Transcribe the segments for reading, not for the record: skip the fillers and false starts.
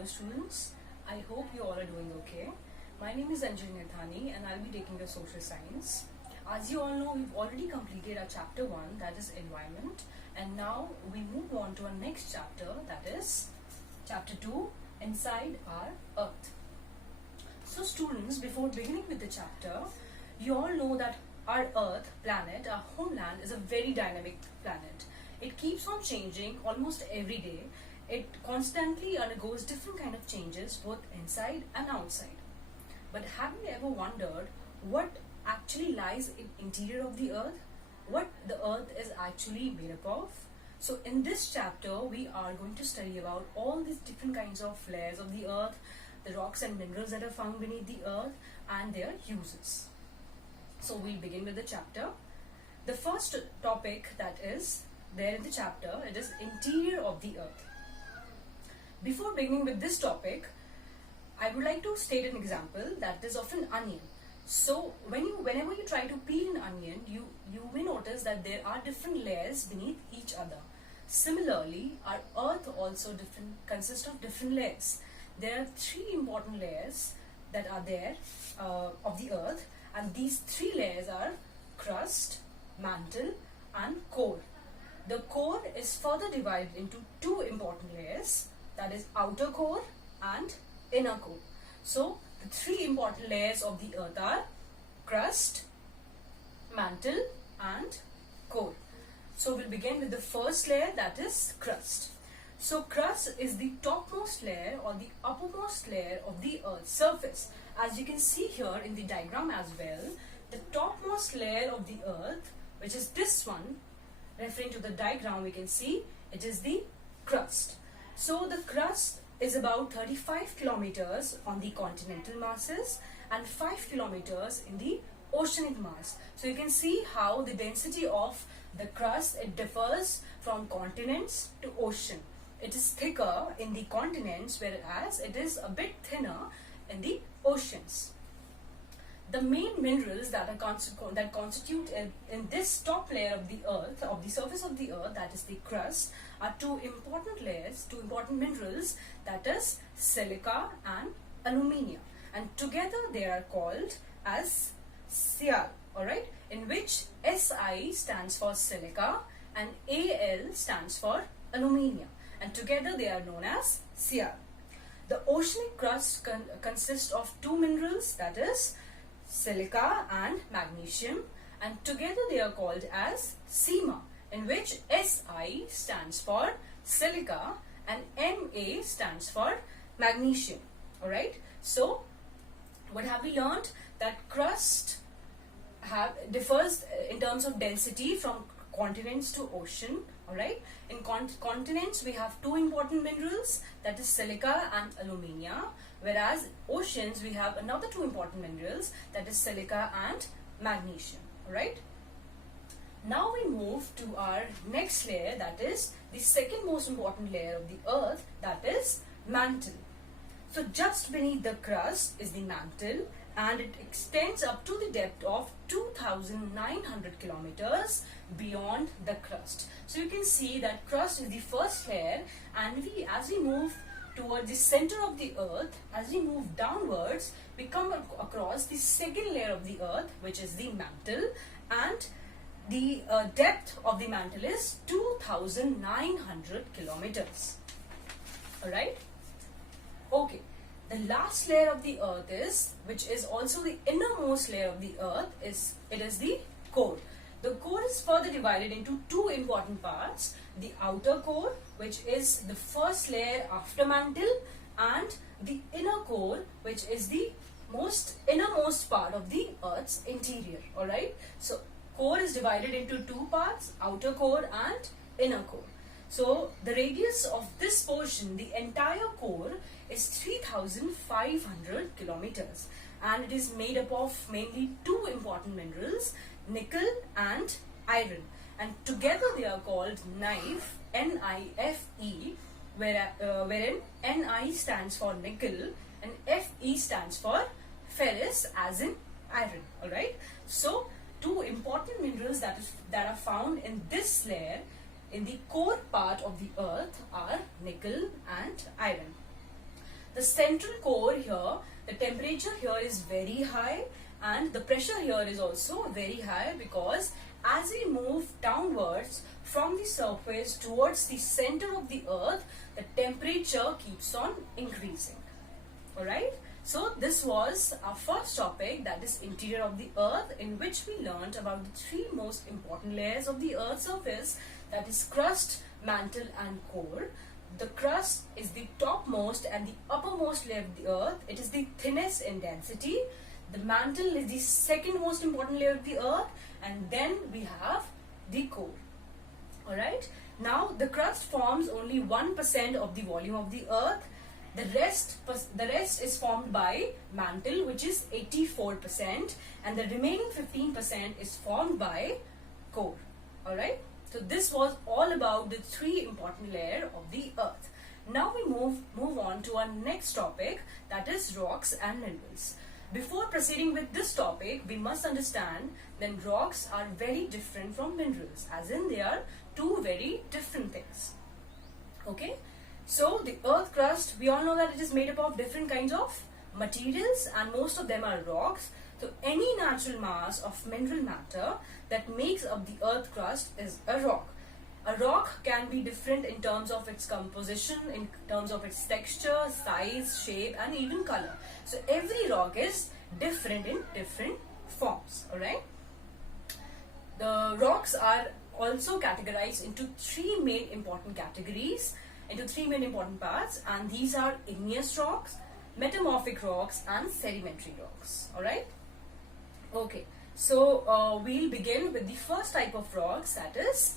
Hello students, I hope you all are doing okay. My name is Anjali Nithani and I'll be taking your social science. As you all know, we've already completed our chapter 1, that is environment, and now we move on to our next chapter, that is chapter 2, inside our earth. So students, before beginning with the chapter, you all know that our earth planet, our homeland, is a very dynamic planet. It keeps on changing almost every day. It constantly undergoes different kind of changes both inside and outside. But have you ever wondered what actually lies in interior of the earth? What the earth is actually made up of? So in this chapter we are going to study about all these different kinds of layers of the earth, the rocks and minerals that are found beneath the earth and their uses. So we'll begin with the chapter. The first topic that is there in the chapter, it is interior of the earth. Before beginning with this topic, I would like to state an example that is of an onion. So whenever you try to peel an onion, you may notice that there are different layers beneath each other. Similarly, our earth also consists of different layers. There are 3 important layers that are there of the earth, and these 3 layers are crust, mantle and core. The core is further divided into 2 important layers, that is outer core and inner core. So the 3 important layers of the earth are crust, mantle and core. So we'll begin with the first layer, that is crust. So crust is the topmost layer or the uppermost layer of the earth's surface. As you can see here in the diagram as well, the topmost layer of the earth, which is this one, referring to the diagram, we can see it is the crust. So the crust is about 35 kilometers on the continental masses and 5 kilometers in the oceanic mass. So you can see how the density of the crust, it differs from continents to ocean. It is thicker in the continents, whereas it is a bit thinner in the oceans. The main minerals that constitute in this top layer of the earth, of the surface of the earth, that is the crust, are 2 important layers, 2 important minerals, that is silica and alumina, and together they are called as Sial, alright, in which Si stands for silica and Al stands for alumina, and together they are known as Sial. The oceanic crust consists of 2 minerals, that is silica and magnesium, and together they are called as Sima, in which Si stands for silica and Ma stands for magnesium. Alright, so what have we learned? That crust differs in terms of density from continents to ocean. Alright, in continents we have 2 important minerals, that is silica and alumina, whereas oceans we have another 2 important minerals, that is silica and magnesium. Alright, now we move to our next layer, that is the second most important layer of the earth, that is mantle. So just beneath the crust is the mantle, and it extends up to the depth of 2,900 kilometers beyond the crust. So you can see that crust is the first layer, and as we move towards the center of the earth, as we move downwards, we come across the second layer of the earth, which is the mantle, and the depth of the mantle is 2,900 kilometers. Alright? Okay. The last layer of the earth is, which is also the innermost layer of the earth, is the core. The core is further divided into 2 important parts, the outer core, which is the first layer after mantle, and the inner core, which is the innermost part of the earth's interior. Alright, so core is divided into 2 parts, outer core and inner core. So the radius of this portion, the entire core, is 3,500 kilometers, and it is made up of mainly 2 important minerals, nickel and iron, and together they are called NIFE, N-I-F-E, wherein Ni stands for nickel and Fe stands for ferrous, as in iron. Alright, so 2 important minerals that are found in this layer in the core part of the earth are nickel and iron. the central core here, the temperature here is very high and the pressure here is also very high, because as we move downwards from the surface towards the center of the earth, the temperature keeps on increasing. Alright, so this was our first topic, that is interior of the earth, in which we learned about the three most important layers of the earth's surface, that is crust, mantle and core. The crust is the topmost and the uppermost layer of the earth. It is the thinnest in density. The mantle is the second most important layer of the earth, and then we have the core. Alright, now the crust forms only 1% of the volume of the earth. The rest is formed by mantle, which is 84%, and the remaining 15% is formed by core. Alright, so this was all about the three important layers of the earth. Now we move on to our next topic, that is rocks and minerals. Before proceeding with this topic, we must understand that rocks are very different from minerals, as in they are two very different things. Okay, so the earth crust, we all know that it is made up of different kinds of materials, and most of them are rocks. So any natural mass of mineral matter that makes up the earth crust is a rock. A rock can be different in terms of its composition, in terms of its texture, size, shape and even color. So every rock is different in different forms. Alright. The rocks are also categorized into three main important categories, into three main important parts, and these are igneous rocks, metamorphic rocks and sedimentary rocks. Alright. Okay. So we'll begin with the first type of rocks, that is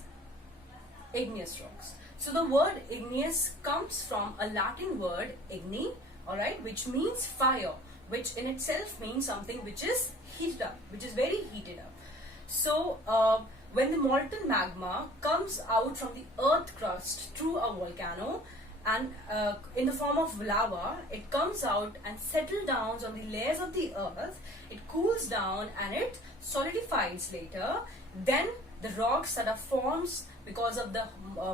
igneous rocks. So the word igneous comes from a Latin word igni, alright, which means fire, which in itself means something which is heated up, which is very heated up. So when the molten magma comes out from the earth crust through a volcano and in the form of lava, it comes out and settles down on the layers of the earth, it cools down and it solidifies later. Then the rocks that are formed because of the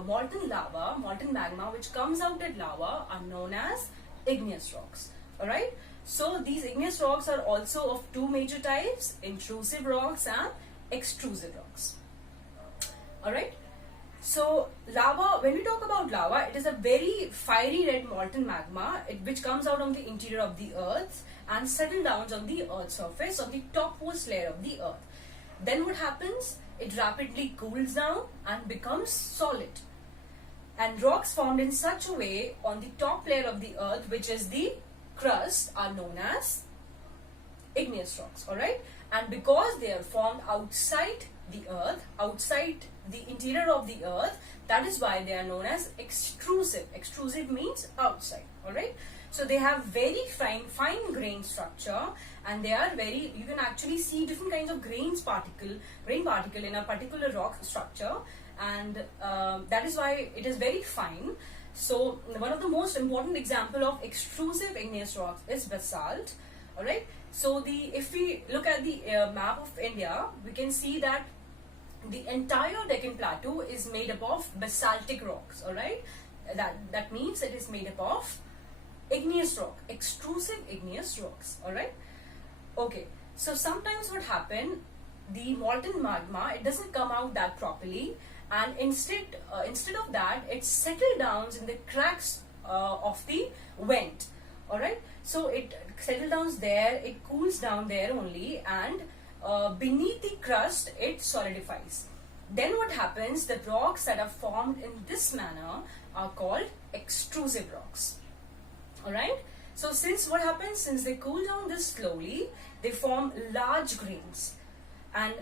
molten magma which comes out at lava are known as igneous rocks. Alright, so these igneous rocks are also of two major types, intrusive rocks and extrusive rocks. Alright, so lava, when we talk about lava, it is a very fiery red molten magma which comes out on the interior of the earth and settles down on the earth's surface, on the topmost layer of the earth. Then what happens? It rapidly cools down and becomes solid. And rocks formed in such a way on the top layer of the earth, which is the crust, are known as igneous rocks. Alright, and because they are formed outside the earth, outside the interior of the earth, that is why they are known as extrusive. Extrusive means outside. Alright, so they have very fine grain structure, and they are very, you can actually see different kinds of grain particle in a particular rock structure, and that is why it is very fine. So one of the most important example of extrusive igneous rocks is basalt. Alright, so if we look at the map of India, we can see that the entire Deccan Plateau is made up of basaltic rocks. Alright, that means it is made up of igneous rock, extrusive igneous rocks. Alright. Okay, so sometimes what happens, the molten magma, it doesn't come out that properly, and instead of that, it settles down in the cracks of the vent. Alright, so it settles down there, it cools down there only, and beneath the crust it solidifies. Then what happens, the rocks that are formed in this manner are called extrusive rocks. Alright, so what happens, since they cool down this slowly, they form large grains, and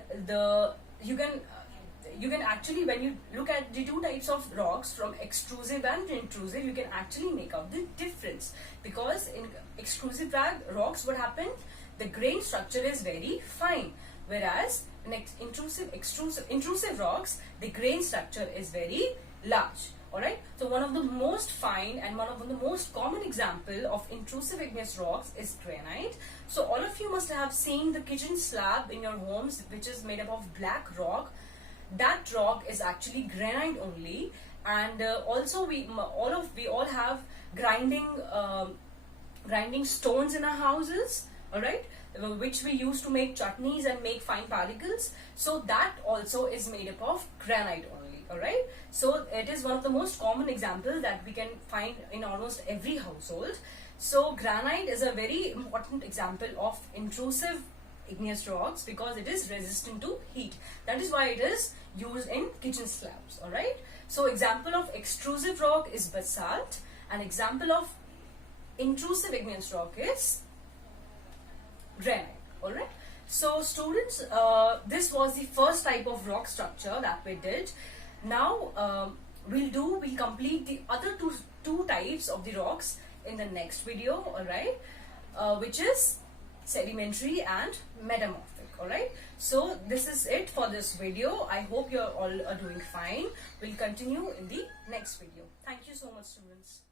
you can actually, when you look at the two types of rocks, from extrusive and intrusive, you can actually make out the difference, because in extrusive rocks, what happens, the grain structure is very fine, whereas in intrusive rocks, the grain structure is very large. Alright, so one of the most fine and one of the most common example of intrusive igneous rocks is granite. So all of you must have seen the kitchen slab in your homes, which is made up of black rock. That rock is actually granite only, and also we all have grinding grinding stones in our houses, all right, which we use to make chutneys and make fine particles. So that also is made up of granite only, all right. So it is one of the most common examples that we can find in almost every household. So granite is a very important example of intrusive igneous rocks because it is resistant to heat. That is why it is used in kitchen slabs, all right. So example of extrusive rock is basalt, and example of intrusive igneous rock is granite, all right. So students, this was the first type of rock structure that we did. Now we'll complete the other two types of the rocks in the next video, all right, which is sedimentary and metamorphic, all right. So this is it for this video. I hope you all are doing fine. We'll continue in the next video. Thank you so much, students.